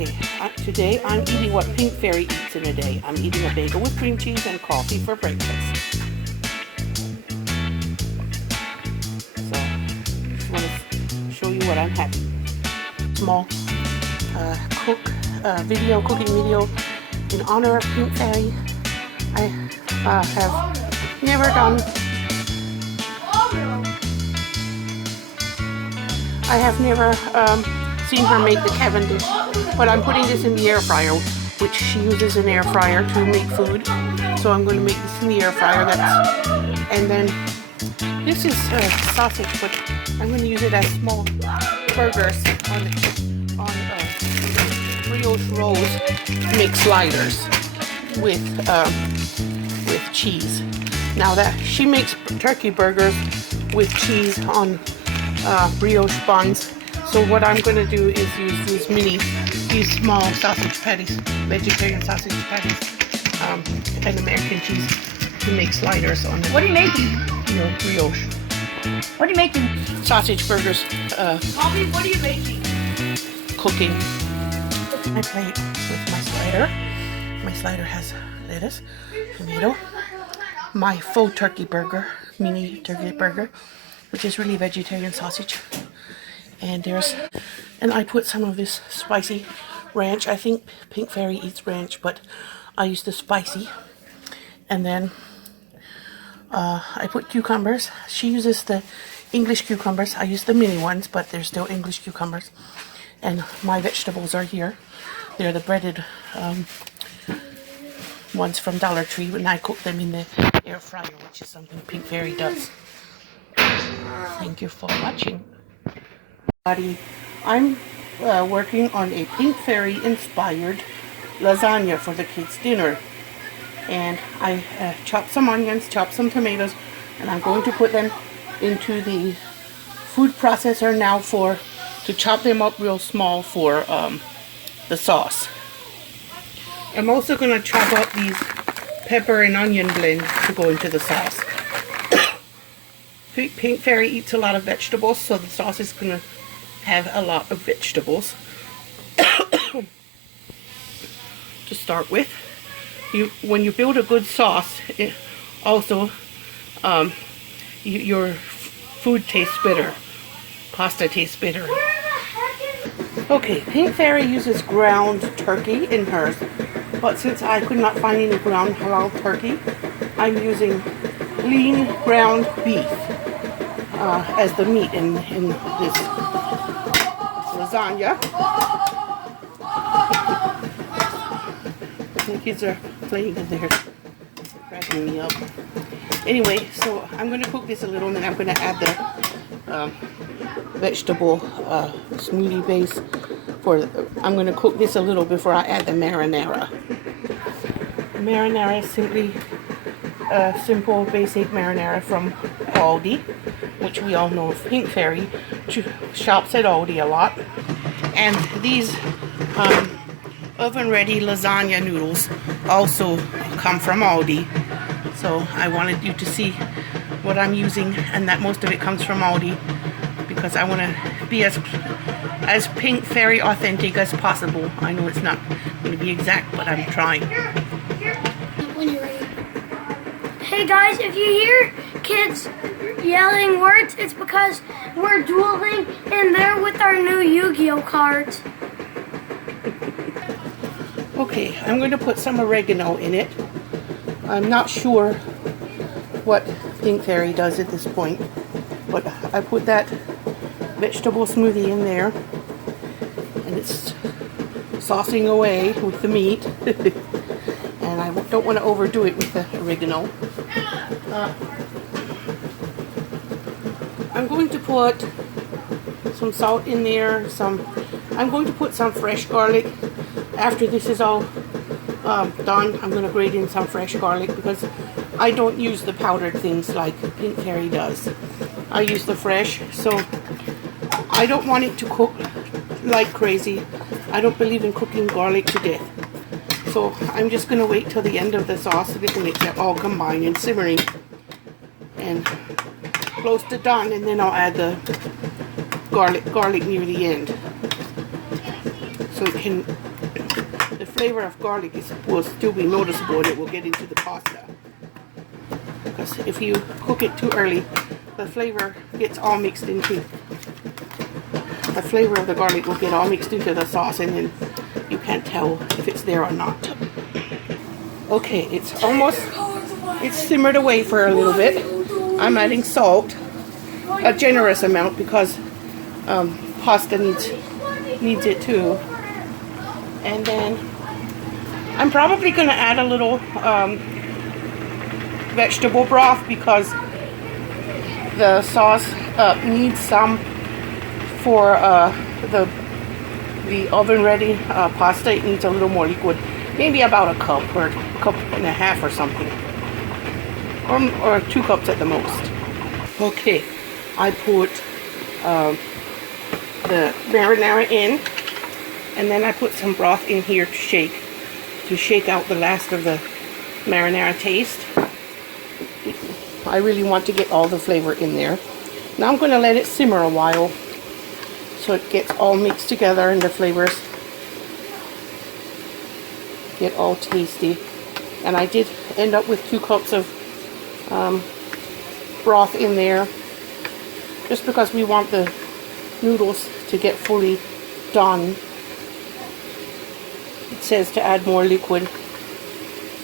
Okay, today I'm eating what Pink Fairy eats in a day. I'm eating a bagel with cream cheese and coffee for breakfast. So, just want to show you what I'm having. Small cooking video in honor of Pink Fairy. I have never done. I have never seen her make the Cavendish, but I'm putting this in the air fryer, which she uses an air fryer to make food. So I'm going to make this in the air fryer. And then this is sausage, but I'm going to use it as small burgers on brioche rolls to make sliders with cheese. Now that she makes turkey burgers with cheese on brioche buns. So what I'm going to do is use these small sausage patties, vegetarian sausage patties, and American cheese to make sliders on it. What are you making? Brioche. What are you making? Sausage burgers. Bobby, what are you making? Cooking. My plate with my slider. My slider has lettuce, tomato, my faux turkey burger, mini turkey burger, which is really vegetarian sausage. And I put some of this spicy ranch. I think Pink Fairy eats ranch, but I use the spicy. And then I put cucumbers. She uses the English cucumbers. I use the mini ones, but they're still English cucumbers. And my vegetables are here. They're the breaded ones from Dollar Tree, and I cook them in the air fryer, which is something Pink Fairy does. Thank you for watching. I'm working on a Pink Fairy inspired lasagna for the kids' dinner, and I chopped some onions, chopped some tomatoes, and I'm going to put them into the food processor now to chop them up real small for the sauce. I'm also going to chop up these pepper and onion blend to go into the sauce. Pink Fairy eats a lot of vegetables, so the sauce is going to have a lot of vegetables. To start with, when you build a good sauce, it also your food tastes better. Pasta tastes better. Okay, Pink Fairy uses ground turkey in hers, but since I could not find any ground halal turkey, I'm using lean ground beef as the meat in this lasagna. The kids are playing in there, cracking me up. Anyway, so I'm going to cook this a little, and then I'm going to add the vegetable smoothie base. I'm going to cook this a little before I add the marinara. Marinara is simply simple, basic marinara from Aldi, which we all know of Pink Fairy. Shops at Aldi a lot. And these oven-ready lasagna noodles also come from Aldi. So I wanted you to see what I'm using, and that most of it comes from Aldi, because I want to be as Pink Fairy authentic as possible. I know it's not going to be exact, but I'm trying. When you're ready. Hey guys, if you hear kids yelling words, it's because we're dueling in there with our new Yu-Gi-Oh cards. Okay, I'm going to put some oregano in it. I'm not sure what Pink Fairy does at this point, but I put that vegetable smoothie in there, and it's saucing away with the meat. And I don't want to overdo it with the oregano. I'm going to put some salt in there. I'm going to put some fresh garlic. After this is all done, I'm going to grate in some fresh garlic, because I don't use the powdered things like Pink Fairy does. I use the fresh, so I don't want it to cook like crazy. I don't believe in cooking garlic to death. So I'm just going to wait till the end of the sauce when it's all combined and simmering and close to done, and then I'll add the garlic near the end, so it can flavor of garlic will still be noticeable and it will get into the pasta. Because if you cook it too early, the flavor gets all mixed into, the flavor of the garlic will get all mixed into the sauce and then you can't tell if it's there or not. Okay, it's simmered away for a little bit. I'm adding salt, a generous amount because pasta needs it too. And then I'm probably going to add a little vegetable broth because the sauce needs some for the oven ready pasta. It needs a little more liquid, maybe about a cup or a cup and a half or something, or 2 cups at the most. Okay, I put the marinara in, and then I put some broth in here to shake out the last of the marinara taste. I really want to get all the flavor in there. Now I'm going to let it simmer a while so it gets all mixed together and the flavors get all tasty. And I did end up with 2 cups of broth in there just because we want the noodles to get fully done. It says to add more liquid,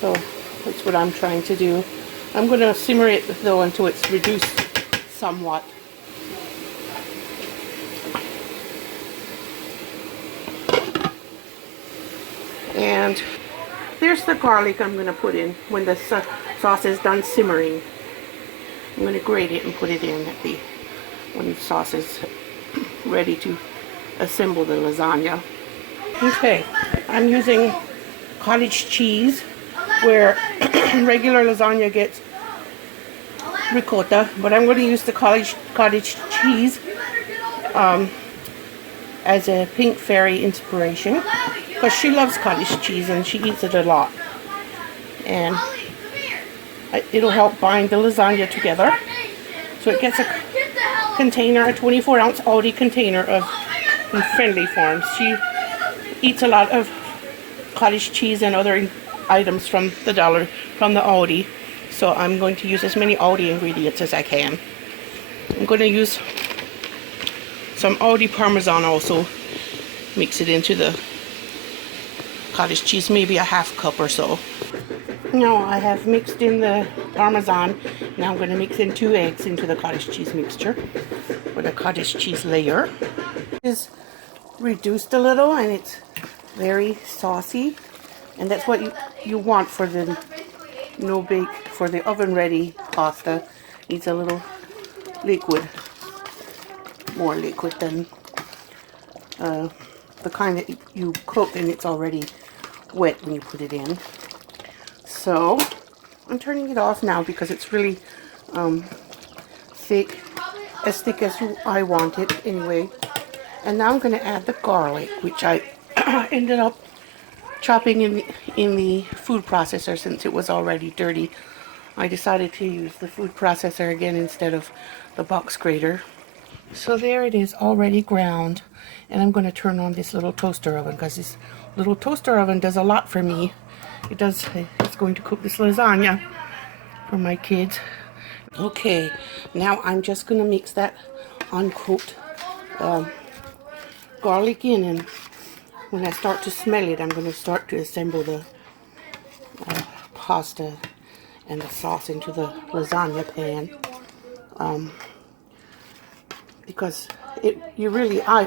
so that's what I'm trying to do. I'm going to simmer it though until it's reduced somewhat. And there's the garlic I'm going to put in when the sauce is done simmering. I'm going to grate it and put it in when the sauce is ready to assemble the lasagna. Okay, I'm using cottage cheese where regular lasagna gets ricotta, but I'm going to use the cottage cheese as a Pink Fairy inspiration because she loves cottage cheese and she eats it a lot, and it'll help bind the lasagna together. So it gets a container, a 24-ounce Aldi container in Friendly Farms. She eats a lot of cottage cheese and other items from the Aldi, so I'm going to use as many Aldi ingredients as I can. I'm going to use some Aldi Parmesan also, mix it into the cottage cheese, maybe a half cup or so. Now I have mixed in the Parmesan. Now I'm going to mix in 2 eggs into the cottage cheese mixture with a cottage cheese layer. It's reduced a little and it's very saucy, and that's what you want for the no bake, for the oven ready pasta. Needs a little liquid, more liquid than the kind that you cook and it's already wet when you put it in. So I'm turning it off now because it's really thick, as thick as I want it anyway. And now I'm going to add the garlic, which I ended up chopping in the food processor since it was already dirty. I decided to use the food processor again instead of the box grater. So there it is, already ground, and I'm going to turn on this little toaster oven because this little toaster oven does a lot for me. It's going to cook this lasagna for my kids. Okay, now I'm just going to mix that uncooked garlic in, and when I start to smell it, I'm going to start to assemble the pasta and the sauce into the lasagna pan. Because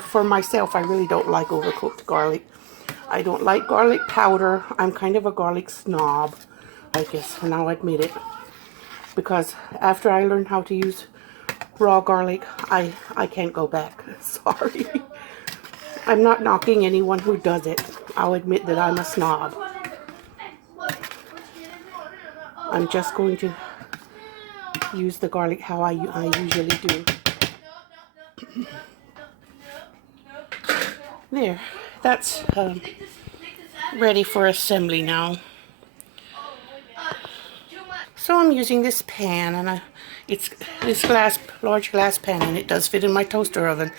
for myself, I really don't like overcooked garlic. I don't like garlic powder. I'm kind of a garlic snob, I guess, and I'll admit it. Because after I learned how to use raw garlic, I can't go back. Sorry. I'm not knocking anyone who does it. I'll admit that I'm a snob. I'm just going to use the garlic how I usually do. There, that's ready for assembly now. So I'm using this pan, and it's this large glass pan, and it does fit in my toaster oven.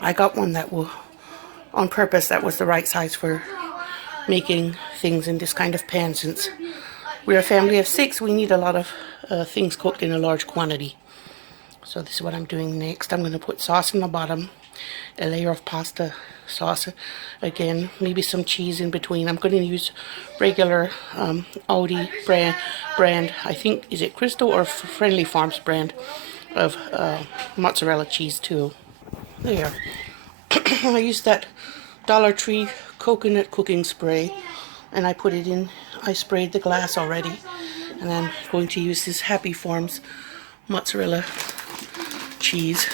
I got one that will, on purpose, that was the right size for making things in this kind of pan. Since we're a family of 6, we need a lot of things cooked in a large quantity. So this is what I'm doing next. I'm going to put sauce in the bottom, a layer of pasta sauce again, maybe some cheese in between. I'm going to use regular Aldi brand. I think, is it Crystal or Friendly Farms brand of mozzarella cheese too. There. I used that Dollar Tree coconut cooking spray, and I put it in. I sprayed the glass already, and I'm going to use this Happy Farms mozzarella cheese.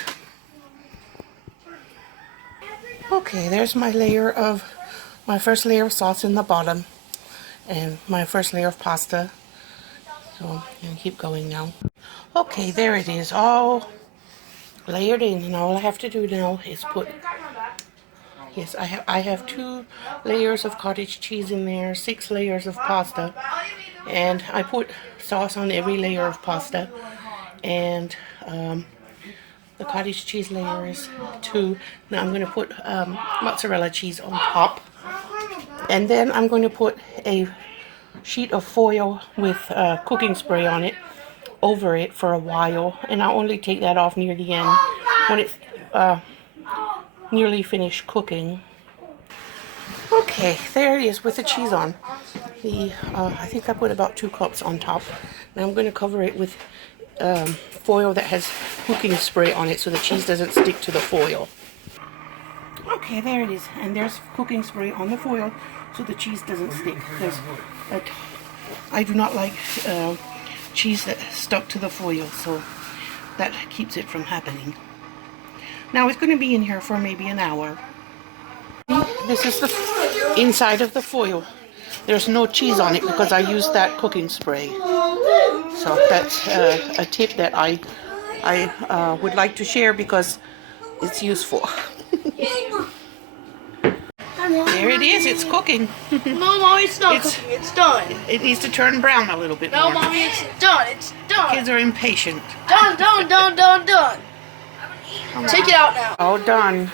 Okay, there's my first layer of sauce in the bottom, and my first layer of pasta. So I'm gonna keep going now. Okay, there it is, all layered in, and all I have to do now is put. Yes, I have 2 layers of cottage cheese in there, 6 layers of pasta, and I put sauce on every layer of pasta, and the cottage cheese layer is 2. Now I'm going to put mozzarella cheese on top, and then I'm going to put a sheet of foil with cooking spray on it over it for a while, and I'll only take that off near the end when it's nearly finished cooking. Okay, there it is with the cheese on. I think I put about 2 cups on top. Now I'm going to cover it with foil that has cooking spray on it so the cheese doesn't stick to the foil. Okay, there it is, and there's cooking spray on the foil so the cheese doesn't stick, because I do not like cheese that stuck to the foil, so that keeps it from happening. Now it's going to be in here for maybe an hour. This is the inside of the foil. There's no cheese on it because I used that cooking spray. So that's a tip that I would like to share because it's useful. There it is, it's cooking. No, Mommy, it's not cooking. It's done. It needs to turn brown a little bit No, more. Mommy, it's done. It's done. Kids are impatient. Done. Take it out now. All done.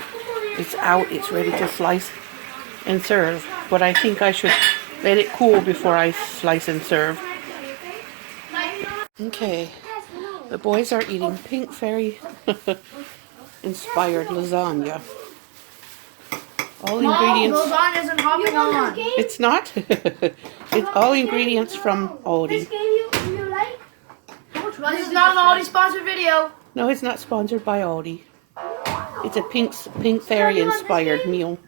It's out, it's ready to slice and serve. But I think I should let it cool before I slice and serve. Okay, the boys are eating Pink Fairy inspired lasagna. All ingredients. Lasagna isn't hopping on. It's not. It's all ingredients from Aldi. This is not an Aldi sponsored video. No, it's not sponsored by Aldi. It's a Pink Fairy inspired meal.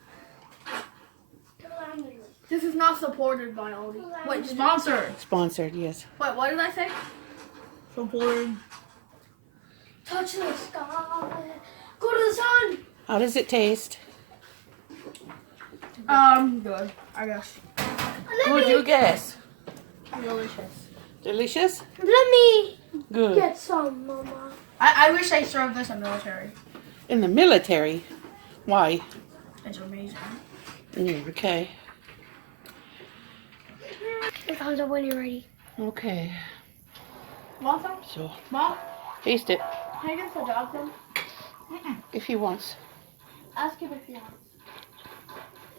This is not supported by Aldi. Wait, sponsored. Sponsored, yes. Wait, what did I say? Supported. Touch the sky. Go to the sun. How does it taste? Good, I guess. Would you guess? Delicious. Delicious? Let me Good. get some, Mama. I wish they served this in military. In the military? Why? It's amazing. Okay. Thumbs up when you're ready. Okay. Want some? So, Mom, taste it can I get the dog some? if he wants. Ask him if he wants.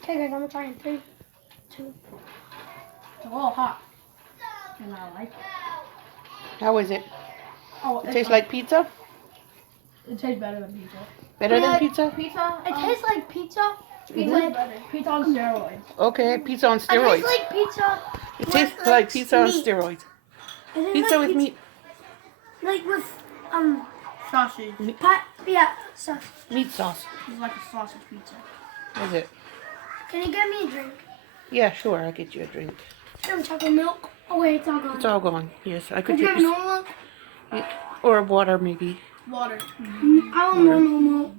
Okay, guys, I'm gonna try in 3, 2. It's a little hot. And I like it. How is it? Oh, It tastes like pizza? It tastes better than pizza. Better than Yeah. pizza? Pizza? It tastes like pizza. Pizza is better. Pizza on steroids. Okay, pizza on It steroids. tastes like pizza. It with, tastes like pizza on meat. steroids. It tastes Pizza like with meat. Like with Sausage. sauce. Meat sauce. It's like a sausage pizza. Is it? Can you get me a drink? Yeah, sure. I'll get you a drink. Some chocolate milk. Oh wait, it's all gone. It's all gone. Yes, I could Could you get have you. normal milk? Or water, maybe. Water. I want normal milk.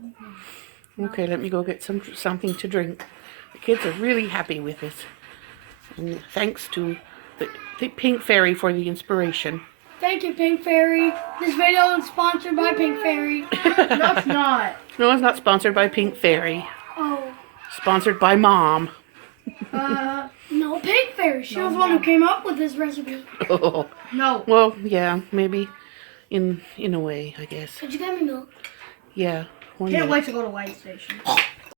Okay, let me go get something to drink. The kids are really happy with this. And thanks to the Pink Fairy for the inspiration. Thank you, Pink Fairy. This video is sponsored by Pink Fairy. No, it's not. No, it's not sponsored by Pink Fairy. Oh. Sponsored by Mom. No, Pink Fairy. She was the one who came up with this recipe. Oh. No. Well, yeah, maybe in a way, I guess. Could you get me milk? Yeah. One Can't minute. wait to go to White Station.